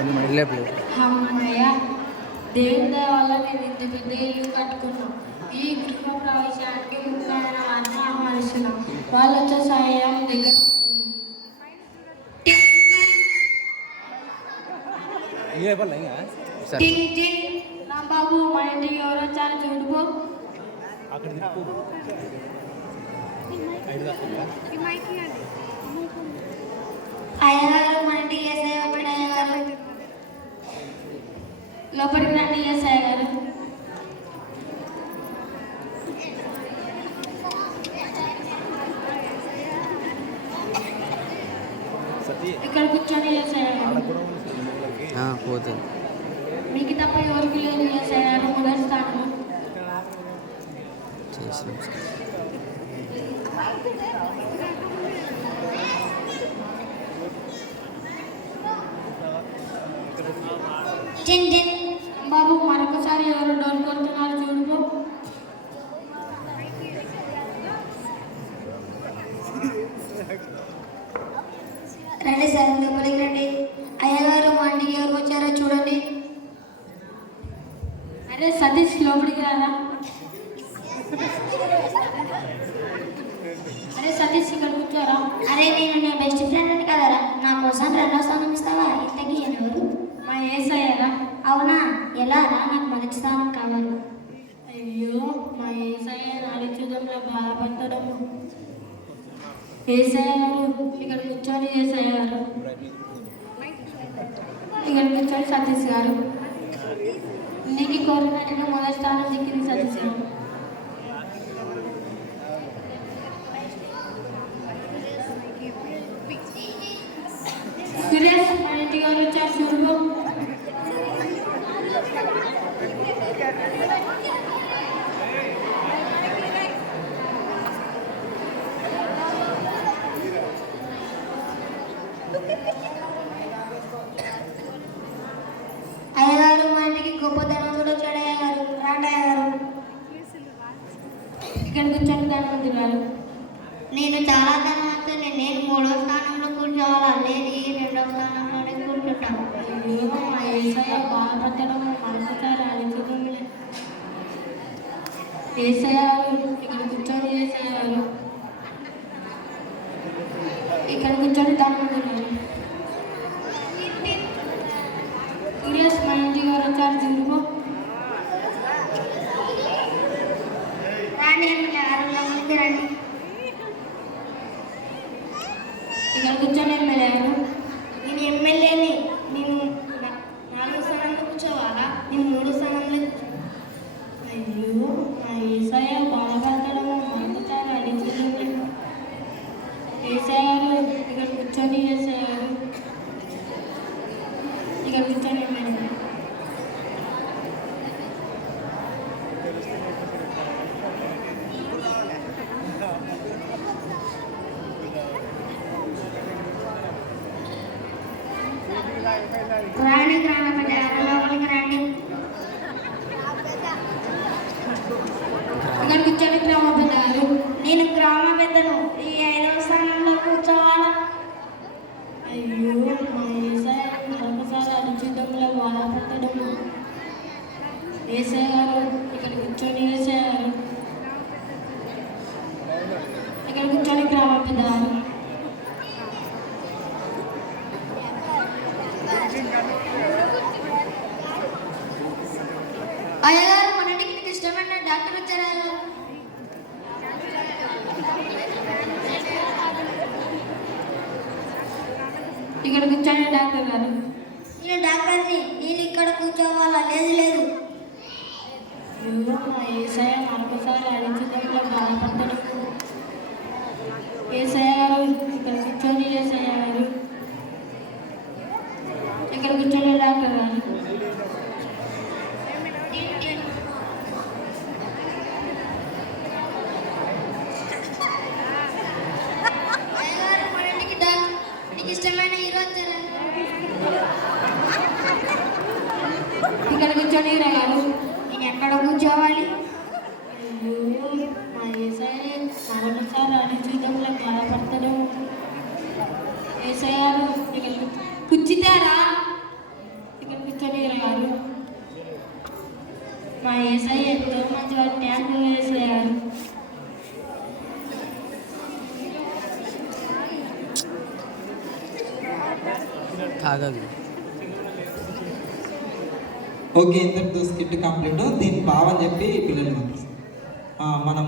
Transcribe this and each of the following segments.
అమ్మయ్య, దేవుని దయ వల్ల నేను ఇంత పెద్ద ఇల్లు కట్టుకున్నాను. ఈ గృహ ప్రవేశానికి ముఖ్యమైన వారిని ఆహ్వానిస్తున్నాం. వాళ్ళు వచ్చే సమయం దగ్గర నా బాబు మా ఇంటికి ఎవరు వచ్చారో చూడుకో. అయ్యగారు మన ఇంటికి అయ్యగారు లోపలికి రండి. అయ్యగారు ఇక్కడ కూర్చొని పోతుంది. మీకు తప్ప ఎవరికి లేదు అయ్యగారు మొదటి స్థానం. బాబు మరొకసారి ఎవరు డోర్ కొడుతున్నారు చూడుకో. రండి సార్, లోపలికి రండి. అయ్యగారు మా ఇంటికి ఎవరు వచ్చారో చూడండి. అరే సతీష్, లోపలికి రారా. అరే సతీష్, ఇక్కడ కూర్చోరా. అరే నేను నీ బెస్ట్ ఫ్రెండ్ అని కదరా, నా కోసం రెండో స్థానం ఇస్తావా? ఇంతకీ ఎవరు? మా ఏసయ్యరా. అవునా, ఎలా రా? నాకు మొదటి స్థానం కావాలి. అయ్యో, మా ఏసయ్య నాడిచుదంలో బాధపడము. ఏసయ్య గారు ఇక్కడ కూర్చొని. ఏసయ్య గారు ఇక్కడ కూర్చొని. సతీష్ గారు, నీకు కోరినట్టుగా మొదటి స్థానం దిక్కింది సతీష్ గారు. సురేష్, మా ఇంటికి ఎవరు వచ్చారు చూడుకో. అయ్యగారు మా ఇంటికి గొప్పతనం చూడొచ్చాడు. అయ్యగారు రాండి. అయ్యగారు ఇక్కడ కూర్చొని ధనవంతులు గారు. నేను చాలా ధనవంతుని. నేను 3వ స్థానంలో కూర్చోవాలా? లేదు, ఈ 2వ స్థానంలోనే కూర్చుంటాను. మా ఏసయ్య బాధపడడం మనసారి అడుగుతుంది. ఏసయ్య గారు ఇక్కడ కూర్చొని. ఏసయ్య గారు ఇక్కడ కూర్చొని ధనవంతులు గారు. సురేష్, మా ఇంటికి ఎవరు వచ్చారు చూడుకో. రాండి ముందు రండి. ఇక్కడ కూర్చొని. ఎమ్మెల్యే గారు, నేను ఎమ్మెల్యేని. నేను 4వ స్థానంలో కూర్చోవాలా? నేను 3వ స్థానంలో. అయ్యో, మా ఏసయ్య బాధపడడం మనసారి అడిగింది. ఏసయ్య గారు ఇక్కడ కూర్చొని. ఏసయ్య గారు ఇక్కడ కూర్చొని. రాణి గ్రామ పెద్ద లోపలికి రండి. ఇక్కడ కూర్చొని. గ్రామ పెద్ద గారు, నేను గ్రామ పెద్దను. ఈ 5వ స్థానంలో కూర్చోవాలా? అయ్యో, మా ఏసయ్య మరొకసారి అనుచితంలో బాధపడము. ఏసయ్య గారు ఇక్కడ కూర్చొని. ఏసయ్య గారు ఇక్కడ కూర్చొని. గ్రామ పెద్ద గారు అయ్యగారు మన ఇంటికి నీకు ఇష్టమైన డాక్టర్ వచ్చారు. ఇక్కడ కూర్చొని. డాక్టర్ గారు, నేను డాక్టర్ని. నేను ఇక్కడ కూర్చోవాలా? లేదు లేదు. మా ఏసయ్య మరొకసారి అడిగిందంలో బాధపడడం. ఏసయ్య గారు ఇక్కడ కూర్చొని. ఏసయ్య గారు ఇక్కడ కూర్చొని. డాక్టర్ గారు ఇష్టమైన హీరో వచ్చారు. ఇక్కడ కూర్చొని. గారు, నేను ఎక్కడ కూర్చోవాలి? మా ఏసయ్య మరొకసారి అడిగిందంలో బాధపడతాడు. ఏసయ్య గారు ఇక్కడ కూర్చుతారా? కాగదు. ఓకే, ఇంతటితో స్కిట్ కంప్లీట్. దీని భావం చెప్పి పిల్లలు మనం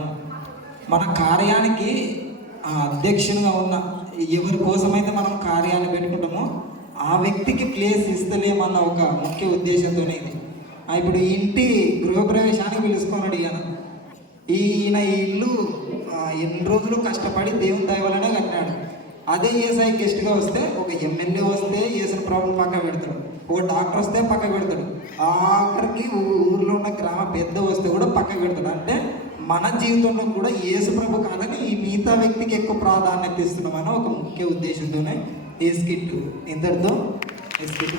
మన కార్యానికి అధ్యక్షునిగా ఉన్న ఎవరి కోసమైతే మనం కార్యాన్ని పెట్టుకుంటామో ఆ వ్యక్తికి ప్లేస్ ఇస్తలేమన్న ఒక ముఖ్య ఉద్దేశంతోనే ఇది. ఇప్పుడు ఇంటి గృహప్రవేశానికి పిలుచుకున్నాడు ఈయన ఈ ఇల్లు ఎన్ని రోజులు కష్టపడి దేవుని దయ వలనే కట్టినాడు. అదే ఏసఐ గెస్ట్గా వస్తే ఒక ఎమ్మెల్యే వస్తే ఏసిన ప్రాబ్లం పక్క పెడతాడు, ఓ డాక్టర్ వస్తే పక్క పెడతాడు, ఆఖరికి ఊర్లో ఉన్న గ్రామ పెద్ద వస్తే కూడా పక్క పెడతాడు. అంటే మన జీవితంలో కూడా యేసు ప్రభు కాదని ఈ మిగతా వ్యక్తికి ఎక్కువ ప్రాధాన్యత ఇస్తున్నామని ఒక ముఖ్య ఉద్దేశంతోనే ఈ స్కిట్. ఇంతటితో ఈ స్కిట్